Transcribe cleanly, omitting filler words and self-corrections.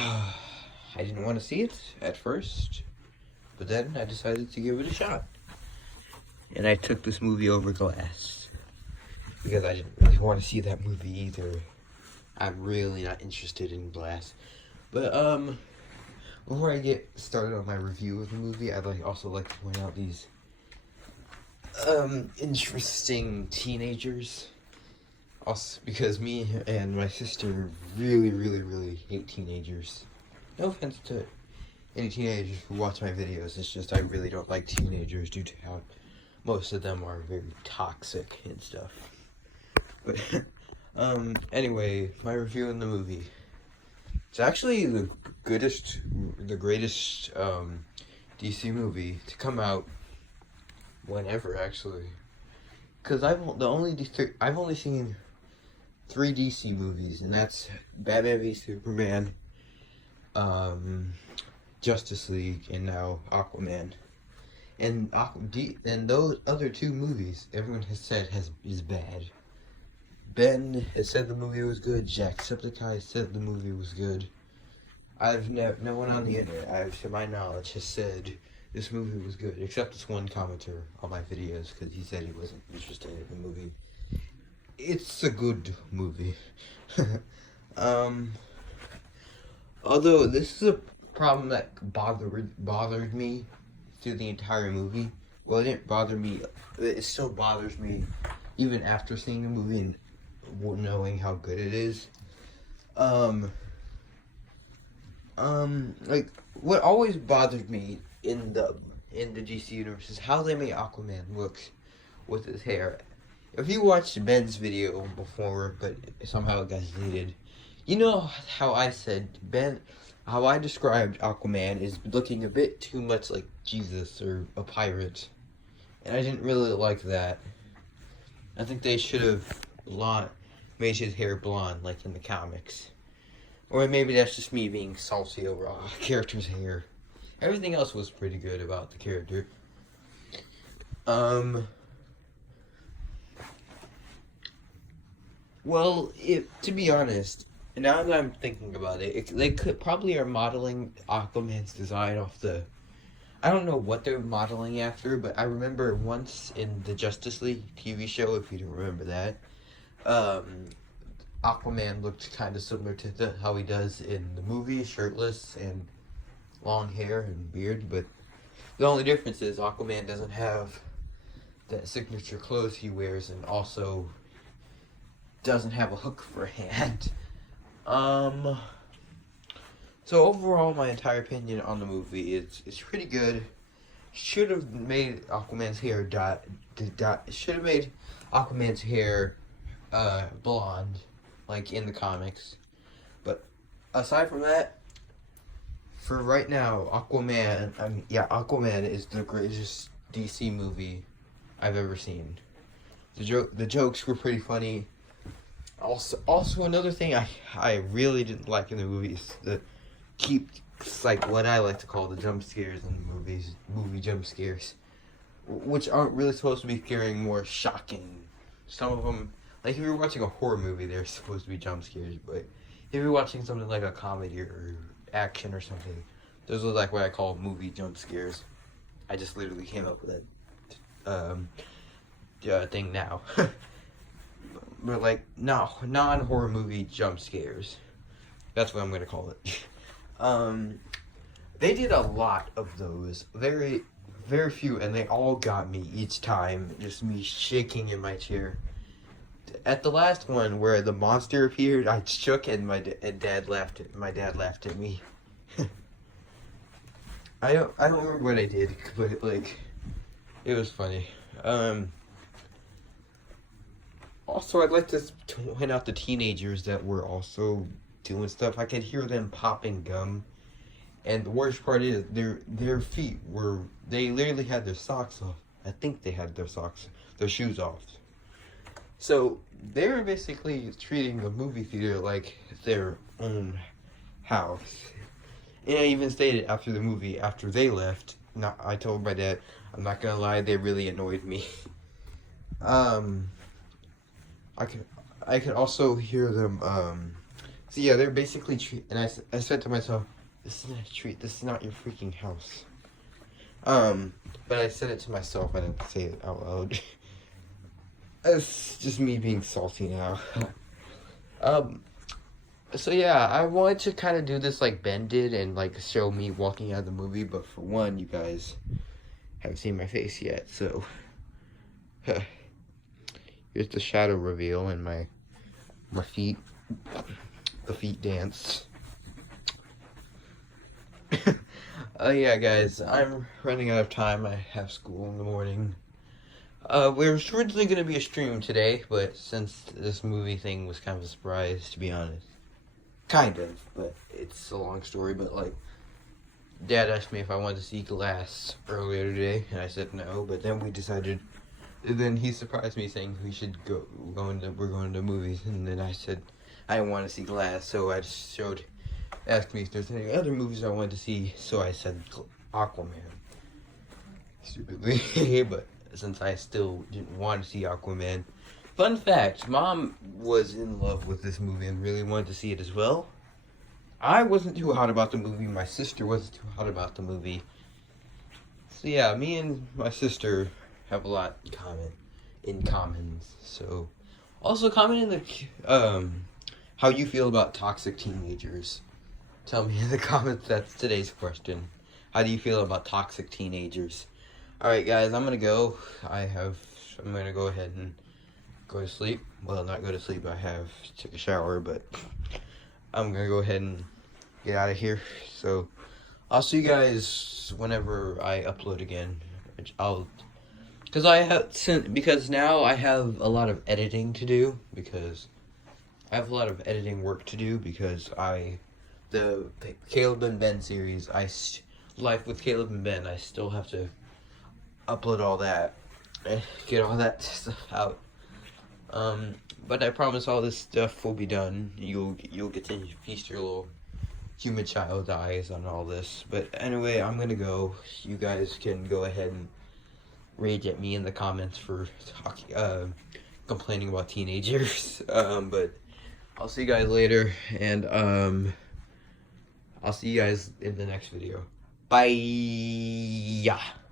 I didn't want to see it at first, but then I decided to give it a shot. And I took this movie over Glass because I didn't really want to see that movie either. I'm really not interested in Glass. But before I get started on my review of the movie, I'd also like to point out these interesting teenagers. Also, because me and my sister really hate teenagers. No offense to any teenagers who watch my videos, it's just I really don't like teenagers due to how most of them are very toxic and stuff. But, anyway, my review on the movie. It's actually the greatest DC movie to come out whenever, actually. Because I've only seen 3 DC movies, and that's Batman v Superman, Justice League, and now Aquaman. And those other 2 movies, everyone has said is bad. Ben has said the movie was good. Jacksepticeye said the movie was good. No one on the internet, to my knowledge, has said this movie was good, except this one commenter on my videos, because he said he wasn't interested in the movie. It's a good movie. Although this is a problem that bothered me through the entire movie. Well, it didn't bother me. It still bothers me even after seeing the movie and knowing how good it is. Like, what always bothered me in the DC universe is how they made Aquaman look with his hair. If you watched Ben's video before, but somehow it got deleted, you know how I said how I described Aquaman is looking a bit too much like Jesus or a pirate, and I didn't really like that. I think they should have made his hair blonde like in the comics. Or maybe that's just me being salty over a character's hair. Everything else was pretty good about the character. Well, to be honest, now that I'm thinking about it, they probably are modeling Aquaman's design off the... I don't know what they're modeling after, but I remember once in the Justice League TV show, if you don't remember that, Aquaman looked kind of similar to how he does in the movie, shirtless and long hair and beard, but the only difference is Aquaman doesn't have that signature clothes he wears, and also doesn't have a hook for a hand. So overall, my entire opinion on the movie is it's pretty good. Should have made Aquaman's hair should have made Aquaman's hair blonde, like in the comics. But aside from that, for right now, Aquaman is the greatest DC movie I've ever seen. The jokes were pretty funny. Also another thing I really didn't like in the movie is like what I like to call the jump scares in the movie jump scares, which aren't really supposed to be scaring, more shocking. Some of them, like if you're watching a horror movie, they're supposed to be jump scares, but if you're watching something like a comedy or action or something, those are like what I call movie jump scares. I just literally came up with that thing now. But like, non-horror movie jump scares. That's what I'm gonna call it. They did a lot of those. Very few, and they all got me each time. Just me shaking in my chair. At the last one where the monster appeared, I shook and my dad laughed at me. I don't remember what I did, but like, it was funny. Also, I'd like to point out the teenagers that were also doing stuff. I could hear them popping gum, and the worst part is their feet they literally had their socks off. I think they had their shoes off. So they were basically treating the movie theater like their own house. And I even stated after the movie, after they left, I told my dad, I'm not gonna lie, they really annoyed me. I could also hear them So yeah, they're basically and I said to myself, this is not a treat. This is not your freaking house. But I said it to myself. I didn't say it out loud. It's just me being salty now. um. So yeah, I wanted to kind of do this like Ben did and like show me walking out of the movie, but for one, you guys haven't seen my face yet, so here's the shadow reveal and my feet, the feet dance. Oh yeah, guys, I'm running out of time. I have school in the morning. We were originally gonna be a stream today, but since this movie thing was kind of a surprise, to be honest. Kind of, but it's a long story, but like, Dad asked me if I wanted to see Glass earlier today, and I said no, but then we decided, then he surprised me saying we should we're going to movies, and then I said I didn't want to see Glass, so I just asked me if there's any other movies I wanted to see, so I said Aquaman. Stupidly, but since I still didn't want to see Aquaman. Fun fact, Mom was in love with this movie and really wanted to see it as well. I wasn't too hot about the movie, my sister wasn't too hot about the movie. So yeah, me and my sister have a lot in common. So also comment in the how you feel about toxic teenagers. Tell me in the comments. That's today's question. How do you feel about toxic teenagers? Alright guys, I'm gonna go. I'm gonna go ahead and go to sleep. Well, not go to sleep, took a shower, but I'm gonna go ahead and get out of here. So I'll see you guys whenever I upload again. Because now I have a lot of editing to do, because I have a lot of editing work to do, because the Caleb and Ben series, Life with Caleb and Ben, I still have to upload all that and get all that stuff out. But I promise all this stuff will be done. You'll get to feast your little human child eyes on all this. But anyway, I'm gonna go. You guys can go ahead and rage at me in the comments for complaining about teenagers. But I'll see you guys later, and I'll see you guys in the next video. Bye.